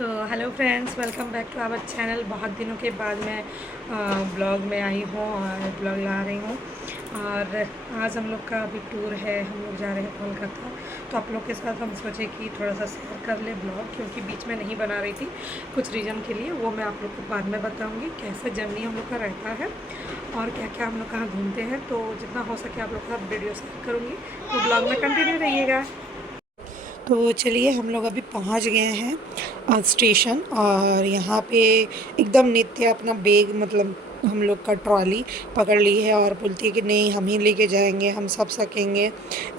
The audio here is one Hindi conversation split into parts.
तो hello friends, welcome back to our channel. बहुत दिनों के बाद मैं ब्लॉग में आई हूँ और ब्लॉग ला रही हूँ। और आज हम लोग का अभी टूर है, हम लोग जा रहे हैं कोलकाता। तो आप लोग के साथ हम सोचे कि थोड़ा सा शेयर कर ले ब्लॉग, क्योंकि बीच में नहीं बना रही थी कुछ रीज़न के लिए। वो मैं आप लोग को बाद में बताऊँगी कैसे जर्नी हम लोग का रहता है और क्या क्या हम लोग कहाँ घूमते हैं। तो जितना हो सके आप लोग के साथ वीडियो शेयर करूँगी, तो ब्लॉग में कंटिन्यू रहिएगा। तो चलिए, हम लोग अभी पहुंच गए हैं स्टेशन। और यहाँ पे एकदम नित्य अपना बैग, मतलब हम लोग का ट्रॉली पकड़ ली है और बोलती है कि नहीं, हम ही लेके जाएंगे, हम सब सकेंगे,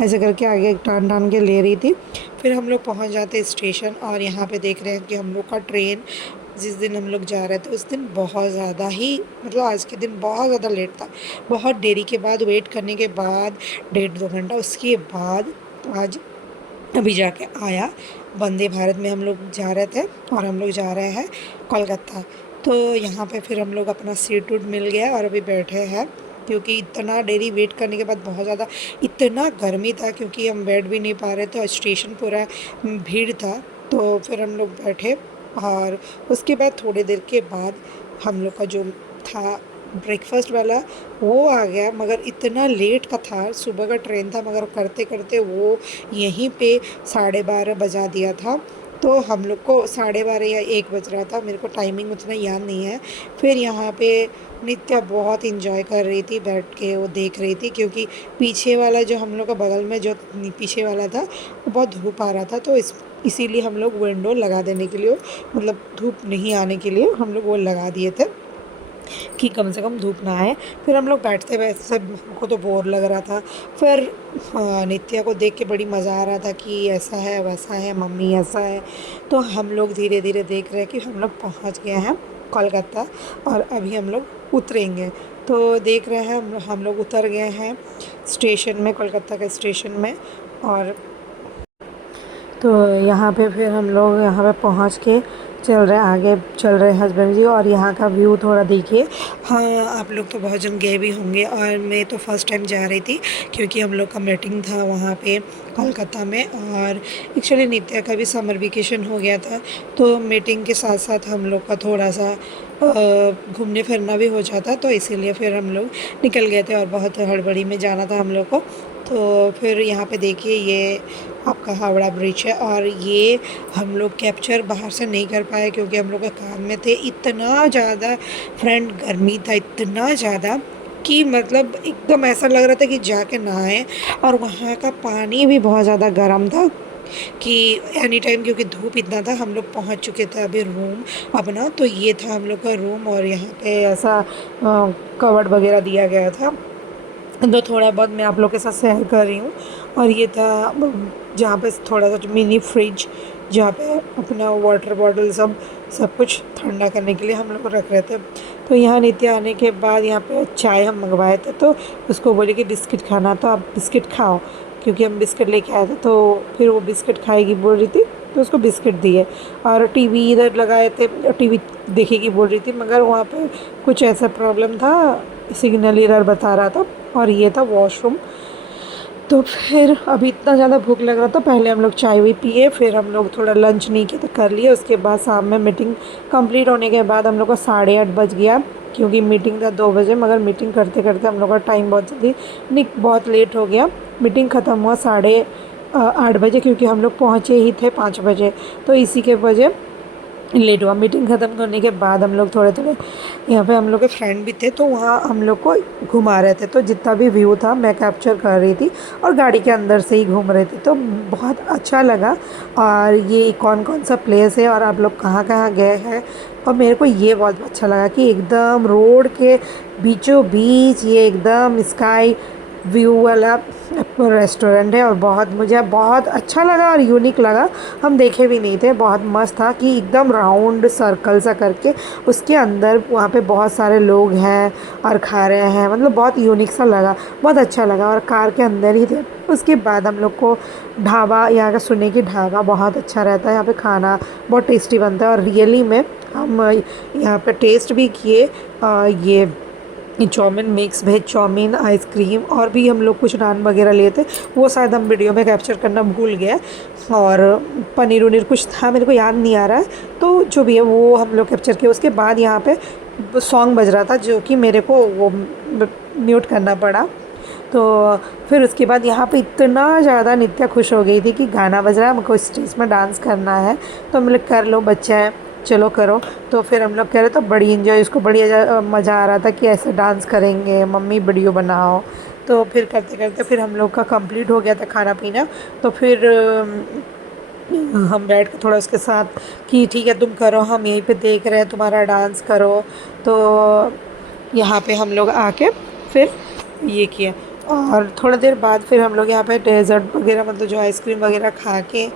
ऐसे करके आगे टान टान के ले रही थी। फिर हम लोग पहुँच जाते स्टेशन और यहाँ पे देख रहे हैं कि हम लोग का ट्रेन, जिस दिन हम लोग जा रहे थे उस दिन बहुत ज़्यादा ही, मतलब आज के दिन बहुत ज़्यादा लेट था। बहुत देरी के बाद, वेट करने के बाद, 1.5-2 घंटा उसके बाद आज अभी जाके आया। वंदे भारत में हम लोग जा रहे थे और हम लोग जा रहे हैं कोलकाता। तो यहाँ पे फिर हम लोग अपना सीट वूट मिल गया और अभी बैठे हैं, क्योंकि इतना देरी वेट करने के बाद बहुत ज़्यादा इतना गर्मी था, क्योंकि हम बैठ भी नहीं पा रहे थे और स्टेशन पूरा भीड़ था। तो फिर हम लोग बैठे और उसके बाद थोड़ी देर के बाद हम लोग का जो था ब्रेकफास्ट वाला वो आ गया। मगर इतना लेट का था, सुबह का ट्रेन था, मगर करते करते वो यहीं पे 12:30 बजा दिया था। तो हम लोग को 12:30 या 1 बज रहा था, मेरे को टाइमिंग उतना याद नहीं है। फिर यहाँ पे नित्या बहुत इंजॉय कर रही थी, बैठ के वो देख रही थी, क्योंकि पीछे वाला जो हम लोग का बगल में जो पीछे वाला था वो बहुत धूप आ रहा था। तो इसीलिए हम लोग विंडो लगा देने के लिए, मतलब धूप नहीं आने के लिए हम लोग वो लगा दिए थे कि कम से कम धूप ना आए। फिर हम लोग बैठते बैठते सब, हमको तो बोर लग रहा था। फिर नित्या को देख के बड़ी मज़ा आ रहा था कि ऐसा है वैसा है, मम्मी ऐसा है। तो हम लोग धीरे धीरे देख रहे हैं कि हम लोग पहुंच गए हैं कोलकाता और अभी हम लोग उतरेंगे। तो देख रहे हैं हम लोग उतर गए हैं स्टेशन में, कोलकाता के स्टेशन में। और तो यहाँ पे फिर हम लोग यहाँ पे पहुँच के चल रहे आगे, चल रहे हस्बैंड जी। और यहाँ का व्यू थोड़ा देखिए। हाँ, आप लोग तो बहुत जन गए भी होंगे और मैं तो फर्स्ट टाइम जा रही थी, क्योंकि हम लोग का मीटिंग था वहाँ पे कोलकाता में। और एक्चुअली नित्या का भी समर वेकेशन हो गया था, तो मीटिंग के साथ साथ हम लोग का थोड़ा सा घूमने फिरना भी हो जाता, तो इसीलिए फिर हम लोग निकल गए थे और बहुत हड़बड़ी में जाना था हम लोग को। तो फिर यहाँ पे देखिए, ये आपका हावड़ा ब्रिज है। और ये हम लोग कैप्चर बाहर से नहीं कर पाए, क्योंकि हम लोग काम में थे। इतना ज़्यादा फ्रेंड गर्मी था, इतना ज़्यादा कि मतलब एकदम ऐसा लग रहा था कि जाके नहाएं। और वहाँ का पानी भी बहुत ज़्यादा गर्म था कि एनी टाइम, क्योंकि धूप इतना था। हम लोग पहुँच चुके थे अभी रूम अपना। तो ये था हम लोग का रूम और यहाँ पे ऐसा कवर्ड वगैरह दिया गया था। तो थोड़ा बहुत मैं आप लोग के साथ शेयर कर रही हूँ। और ये था जहाँ पे थोड़ा सा मिनी फ्रिज, जहाँ पे अपना वाटर बॉटल सब सब कुछ ठंडा करने के लिए हम लोग रख रहे थे। तो यहाँ नित्य आने के बाद यहाँ पे चाय हम मंगवाए थे, तो उसको बोले कि बिस्किट खाना, तो आप बिस्किट खाओ, क्योंकि हम बिस्किट लेके आए थे। तो फिर वो बिस्किट खाएगी बोल रही थी, तो उसको बिस्किट दिए। और टीवी इधर लगाए थे, टीवी देखेगी बोल रही थी, मगर वहाँ पे कुछ ऐसा प्रॉब्लम था, सिग्नल एरर बता रहा था। और ये था वॉशरूम। तो फिर अभी इतना ज़्यादा भूख लग रहा था, पहले हम लोग चाय भी पिए, फिर हम लोग थोड़ा लंच नहीं किया तो कर लिए। उसके बाद शाम में मीटिंग कंप्लीट होने के बाद हम लोग को 8:30 बज गया, क्योंकि मीटिंग था 2 बजे। मगर मीटिंग करते करते हम लोग का टाइम बहुत जल्दी बहुत लेट हो गया। मीटिंग ख़त्म हुआ 8:30 बजे, क्योंकि हम लोग पहुँचे ही थे 5 बजे। तो इसी के वजह लेट हुआ। मीटिंग ख़त्म करने के बाद हम लोग थोड़े थोड़े, यहाँ पे हम लोग के फ्रेंड भी थे, तो वहाँ हम लोग को घुमा रहे थे। तो जितना भी व्यू था मैं कैप्चर कर रही थी और गाड़ी के अंदर से ही घूम रहे थे, तो बहुत अच्छा लगा। और ये कौन कौन सा प्लेस है और आप लोग कहाँ कहाँ गए हैं। और मेरे को ये बहुत अच्छा लगा कि एकदम रोड के बीचों बीच ये एकदम स्काई व्यू वाला रेस्टोरेंट है। और मुझे बहुत अच्छा लगा और यूनिक लगा, हम देखे भी नहीं थे। बहुत मस्त था कि एकदम राउंड सर्कल सा करके उसके अंदर वहाँ पे बहुत सारे लोग हैं और खा रहे हैं, मतलब बहुत यूनिक सा लगा, बहुत अच्छा लगा। और कार के अंदर ही थे। उसके बाद हम लोग को ढाबा, यहाँ का सुने कि ढाबा बहुत अच्छा रहता है, यहाँ पे खाना बहुत टेस्टी बनता है। और रियली में हम यहाँ पे टेस्ट भी किए ये ये chowmein, mix veg chowmein, ice cream और भी हम लोग कुछ नान वगैरह लिए थे, वो शायद हम वीडियो में कैप्चर करना भूल गए। और पनीर वनीर कुछ था, मेरे को याद नहीं आ रहा है, तो जो भी है वो हम लोग कैप्चर किए। उसके बाद यहाँ पे सॉन्ग बज रहा था जो कि मेरे को वो म्यूट करना पड़ा। तो फिर उसके बाद यहाँ पे इतना ज़्यादा नित्या खुश हो गई थी कि गाना बज रहा है, हमको स्टेज में डांस करना है। तो हम लोग कर लो, बच्चा है, चलो करो। तो फिर हम लोग कह रहे तो बड़ी इन्जॉय, उसको बड़ी मज़ा आ रहा था कि ऐसे डांस करेंगे, मम्मी वीडियो बनाओ। तो फिर करते करते फिर हम लोग का कंप्लीट हो गया था खाना पीना। तो फिर हम बैठ के थोड़ा उसके साथ कि ठीक है तुम करो, हम यहीं पे देख रहे हैं तुम्हारा डांस करो। तो यहाँ पे हम लोग आके फिर ये किया। और थोड़ा देर बाद फिर हम लोग यहाँ पे डेज़र्ट वगैरह, मतलब जो आइसक्रीम वगैरह खा के,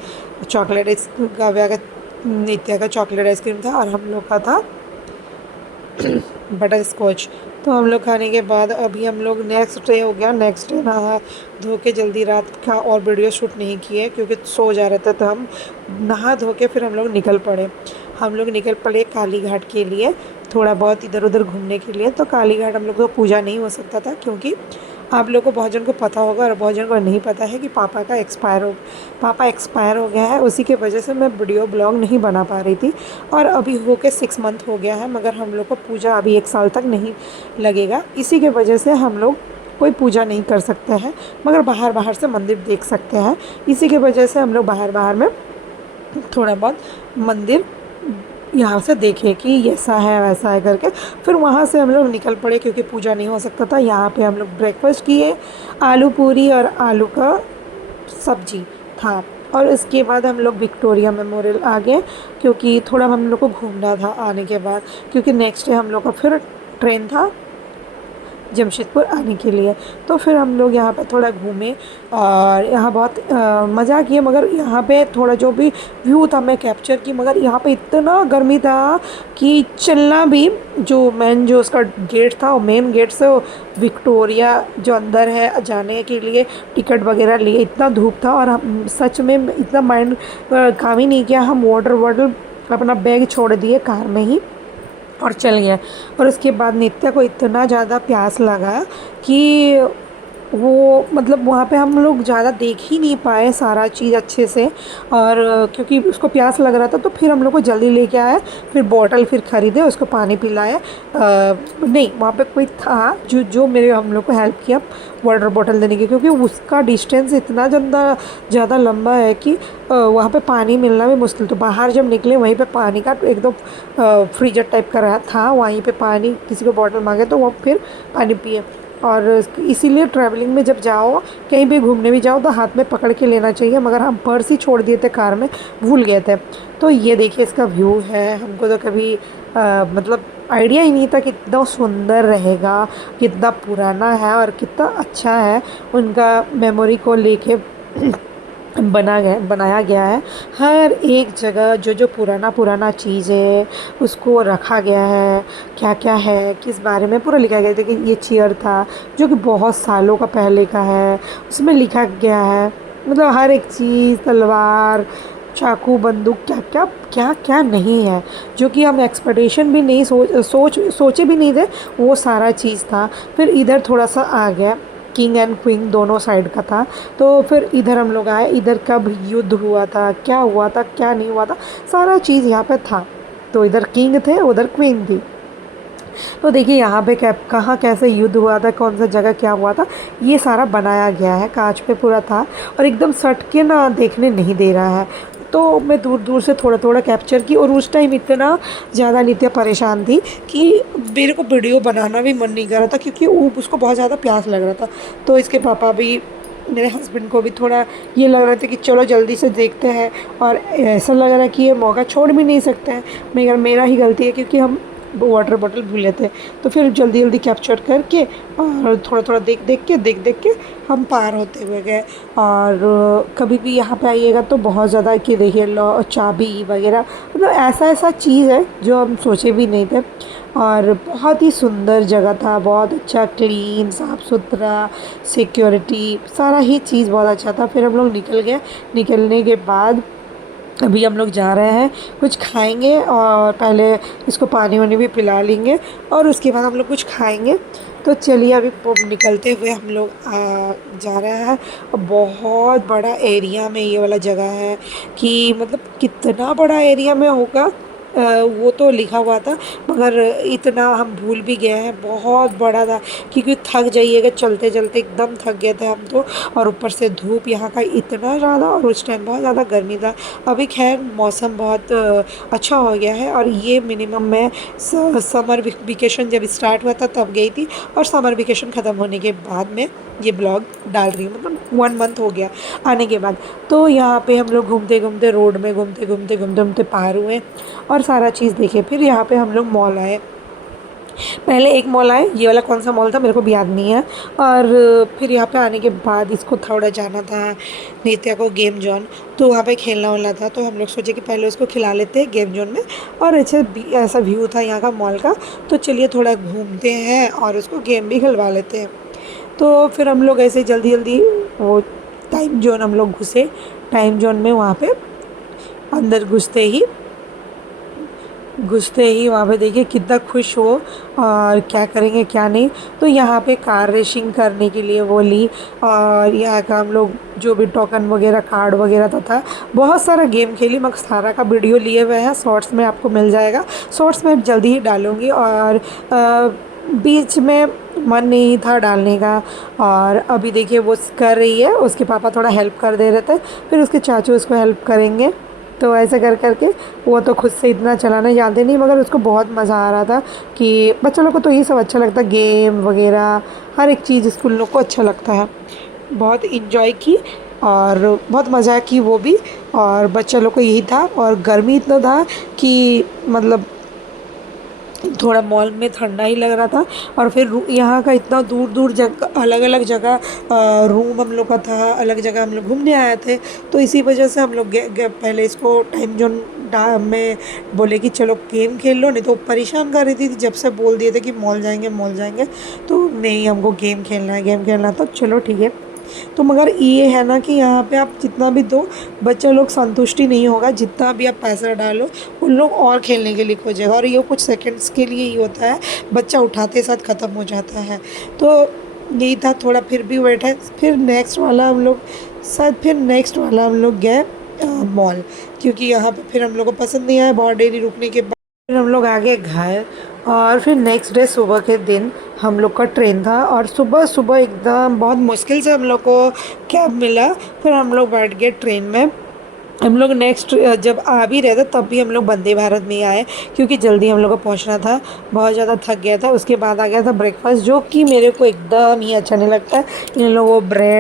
चॉकलेट काव्या का, नित्या का चॉकलेट आइसक्रीम था और हम लोग का था बटर स्कॉच। तो हम लोग खाने के बाद अभी हम लोग नेक्स्ट डे हो गया, नेक्स्ट डे नहा धो के जल्दी रात का और वीडियो शूट नहीं किए क्योंकि सो जा रहे थे। तो हम नहा धो के फिर हम लोग निकल पड़े। हम लोग निकल पड़े काली घाट के लिए, थोड़ा बहुत इधर उधर घूमने के लिए। तो काली घाट हम लोग को पूजा नहीं हो सकता था क्योंकि आप लोगों को बहुत जन को पता होगा और बहुत जन को नहीं पता है कि पापा एक्सपायर हो गया है। उसी के वजह से मैं वीडियो ब्लॉग नहीं बना पा रही थी। और अभी हो के 6 मंथ हो गया है, मगर हम लोग को पूजा अभी 1 साल तक नहीं लगेगा। इसी के वजह से हम लोग कोई पूजा नहीं कर सकते हैं, मगर बाहर से मंदिर देख सकते हैं। इसी के वजह से हम लोग बाहर में थोड़ा बहुत मंदिर यहाँ से देखे कि ऐसा है वैसा है करके। फिर वहाँ से हम लोग निकल पड़े क्योंकि पूजा नहीं हो सकता था। यहाँ पे हम लोग ब्रेकफास्ट किए, आलू पूरी और आलू का सब्जी था। और इसके बाद हम लोग विक्टोरिया मेमोरियल आ गए क्योंकि थोड़ा हम लोग को घूमना था आने के बाद, क्योंकि नेक्स्ट डे हम लोग का फिर ट्रेन था जमशेदपुर आने के लिए। तो फिर हम लोग यहाँ पे थोड़ा घूमे और यहाँ बहुत मज़ा किए। मगर यहाँ पे थोड़ा जो भी व्यू था मैं कैप्चर की, मगर यहाँ पे इतना गर्मी था कि चलना भी, जो उसका गेट था, वो मेन गेट से विक्टोरिया जो अंदर है जाने के लिए टिकट वगैरह लिए, इतना धूप था। और हम सच में इतना माइंड काम ही नहीं किया, हम वाटर अपना बैग छोड़ दिए कार में ही और चल गया। और उसके बाद नित्या को इतना ज़्यादा प्यास लगा कि वो, मतलब वहाँ पे हम लोग ज़्यादा देख ही नहीं पाए सारा चीज़ अच्छे से। और क्योंकि उसको प्यास लग रहा था तो फिर हम लोग को जल्दी लेके आए, फिर बॉटल फिर ख़रीदे, उसको पानी पिलाए। नहीं, वहाँ पे कोई था जो मेरे हम लोग को हेल्प किया वाटर बॉटल देने की, क्योंकि उसका डिस्टेंस इतना ज़्यादा लंबा है कि वहाँ पे पानी मिलना भी मुश्किल। तो बाहर जब निकले वहीं पे पानी का एकदम फ्रीजर टाइप का रहा था, वहीं पे पानी किसी को बॉटल मांगे तो वो फिर पानी पिए। और इसीलिए ट्रैवलिंग में जब जाओ, कहीं भी घूमने भी जाओ तो हाथ में पकड़ के लेना चाहिए। मगर हम पर्स ही छोड़ दिए थे कार में, भूल गए थे। तो ये देखिए इसका व्यू है। हमको तो कभी मतलब आइडिया ही नहीं था कि कितना सुंदर रहेगा, कितना पुराना है और कितना अच्छा है। उनका मेमोरी को लेके बनाया गया है। हर एक जगह जो पुराना चीज़ है उसको रखा गया है, क्या क्या है किस बारे में पूरा लिखा गया है। देखिए ये चेयर था जो कि बहुत सालों का पहले का है, उसमें लिखा गया है मतलब हर एक चीज़, तलवार, चाकू, बंदूक, क्या नहीं है, जो कि हम एक्सपेक्टेशन भी नहीं सोचे भी नहीं थे, वो सारा चीज़ था। फिर इधर थोड़ा सा आ गया, किंग एंड क्वीन दोनों साइड का था। तो फिर इधर हम लोग आए, इधर कब युद्ध हुआ था, क्या हुआ था, क्या नहीं हुआ था, सारा चीज़ यहाँ पे था। तो इधर किंग थे, उधर क्वीन थी। तो देखिए यहाँ पे कहाँ कैसे युद्ध हुआ था, कौन सा जगह क्या हुआ था, ये सारा बनाया गया है, कांच पे पूरा था। और एकदम सट के ना देखने नहीं दे रहा है। तो मैं दूर से थोड़ा कैप्चर की। और उस टाइम इतना ज़्यादा नित्या परेशान थी कि मेरे को वीडियो बनाना भी मन नहीं कर रहा था, क्योंकि उसको बहुत ज़्यादा प्यास लग रहा था। तो इसके पापा भी, मेरे हस्बैंड को भी थोड़ा ये लग रहा था कि चलो जल्दी से देखते हैं। और ऐसा लग रहा है कि ये मौका छोड़ भी नहीं सकते हैं, मगर मेरा ही गलती है क्योंकि हम वाटर बॉटल भूले थे। तो फिर जल्दी कैप्चर करके और थोड़ा देख के हम पार होते हुए गए। और कभी भी यहाँ पे आइएगा तो बहुत ज़्यादा कि देखिए चाबी वगैरह, मतलब ऐसा चीज़ है जो हम सोचे भी नहीं थे। और बहुत ही सुंदर जगह था, बहुत अच्छा, क्लीन, साफ़ सुथरा, सिक्योरिटी, सारा ही चीज़ बहुत अच्छा था। फिर हम लोग निकल गए। निकलने के बाद अभी हम लोग जा रहे हैं, कुछ खाएंगे और पहले इसको पानी वानी भी पिला लेंगे और उसके बाद हम लोग कुछ खाएंगे। तो चलिए अभी निकलते हुए हम लोग जा रहे हैं। बहुत बड़ा एरिया में ये वाला जगह है कि मतलब कितना बड़ा एरिया में होगा वो तो लिखा हुआ था, मगर इतना हम भूल भी गए हैं। बहुत बड़ा था क्योंकि थक जाइएगा चलते चलते, एकदम थक गए थे हम तो। और ऊपर से धूप यहाँ का इतना ज़्यादा, और उस टाइम बहुत ज़्यादा गर्मी था। अभी खैर मौसम बहुत अच्छा हो गया है। और ये मिनिमम मैं समर वेकेशन जब स्टार्ट हुआ था तब गई थी, और समर वेकेशन ख़त्म होने के बाद में ये ब्लॉग डाल रही हूँ, मतलब 1 मंथ हो गया आने के बाद। तो यहाँ पे हम लोग घूमते घूमते रोड में घूमते पार हुए और सारा चीज़ देखे। फिर यहाँ पे हम लोग मॉल आए। पहले एक मॉल आए, ये वाला कौन सा मॉल था मेरे को भी याद नहीं है। और फिर यहाँ पे आने के बाद इसको थोड़ा जाना था नित्या को गेम जोन, तो वहाँ पे खेलना वाला था। तो हम लोग सोचे कि पहले उसको खिला लेते हैं गेम जोन में, और ऐसा व्यू था यहाँ का मॉल का, तो चलिए थोड़ा घूमते हैं और उसको गेम भी खिलवा लेते हैं। तो फिर हम लोग ऐसे जल्दी जल्दी वो टाइम जोन हम लोग घुसे। टाइम जोन में वहाँ पे अंदर घुसते ही वहाँ पे देखिए कितना खुश हो, और क्या करेंगे क्या नहीं। तो यहाँ पे कार रेसिंग करने के लिए वो ली, और यहाँ का हम लोग जो भी टोकन वगैरह कार्ड वगैरह था बहुत सारा गेम खेली। मगर सारा का वीडियो लिए हुए हैं, शॉर्ट्स में आपको मिल जाएगा। शॉर्ट्स में जल्दी ही डालूँगी। और बीच में मन नहीं था डालने का, और अभी देखिए वो कर रही है, उसके पापा थोड़ा हेल्प कर दे रहे थे, फिर उसके चाचू उसको हेल्प करेंगे। तो ऐसे कर करके वो तो खुद से इतना चलाना जानते नहीं, मगर उसको बहुत मज़ा आ रहा था कि बच्चों लोग को तो ये सब अच्छा लगता है, गेम वगैरह हर एक चीज़ स्कूल लोग को अच्छा लगता है। बहुत इन्जॉय की और बहुत मज़ा की वो भी। और बच्चा लोग को यही था, और गर्मी इतना था कि मतलब थोड़ा मॉल में ठंडा ही लग रहा था। और फिर यहाँ का इतना दूर दूर जगह, अलग अलग जगह रूम हम लोग का था, अलग जगह हम लोग घूमने आए थे। तो इसी वजह से हम लोग पहले इसको टाइम जोन में बोले कि चलो गेम खेल लो, नहीं तो परेशान कर रही थी जब से बोल दिए थे कि मॉल जाएंगे मॉल जाएंगे। तो नहीं, हमको गेम खेलना है गेम खेलना है, तो चलो ठीक है। तो मगर ये है ना कि यहाँ पे आप जितना भी दो, बच्चे लोग संतुष्टि नहीं होगा। जितना भी आप पैसा डालो उन लोग और खेलने के लिए खोजेगा, और ये कुछ सेकंड्स के लिए ही होता है, बच्चा उठाते साथ ख़त्म हो जाता है। तो यही था, थोड़ा फिर भी बैठे। फिर नेक्स्ट वाला हम लोग गए मॉल, क्योंकि यहाँ पे फिर हम लोग को पसंद नहीं आया। बहुत देरी रुकने के बाद फिर हम लोग आ गए घर। और फिर नेक्स्ट डे सुबह के दिन हम लोग का ट्रेन था, और सुबह सुबह एकदम बहुत मुश्किल से हम लोग को कैब मिला। फिर हम लोग बैठ गए ट्रेन में। हम लोग नेक्स्ट जब आ भी रहे थे तब भी हम लोग वंदे भारत में ही आए, क्योंकि जल्दी हम लोग को पहुंचना था, बहुत ज़्यादा थक गया था। उसके बाद आ गया था ब्रेकफास्ट, जो कि मेरे को एकदम ही अच्छा नहीं लगता है। इन लोगों ब्रेड